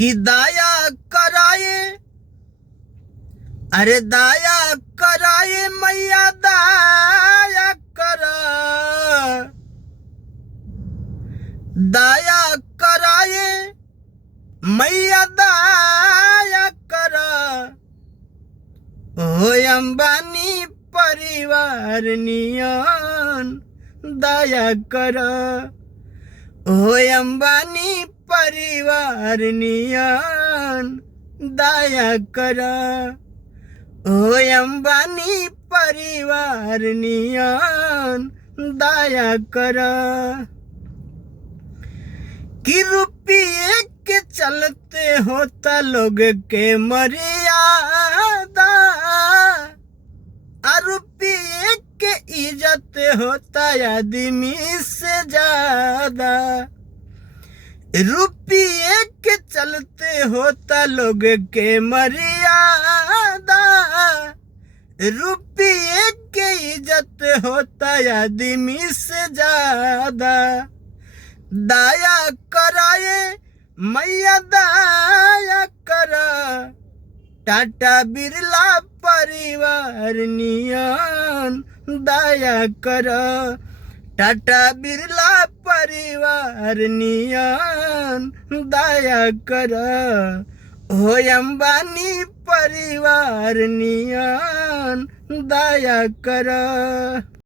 कि दाया कराए, अरे दाया कराए मैया दाया करा, दाया कराए मैया दाया करा। हो अंबानी परिवार नियन दया करा, हो अंबानी परिवार नियन दया करा, हो अंबानी परिवार नियन दया करा। कि रुपये के चलते होता लोग के मर्यादा, रुपये के इज्जत होता आदमी से ज्यादा। रुपये के चलते होता लोग के मर्यादा, रुपये के इज्जत होता आदमी से ज्यादा। दाया कराए मैया दाया करा, टाटा बिरला परिवार नियन दया करा, टाटा बिरला परिवार नियन दया करा। हो अंबानी परिवार नियन दया करा।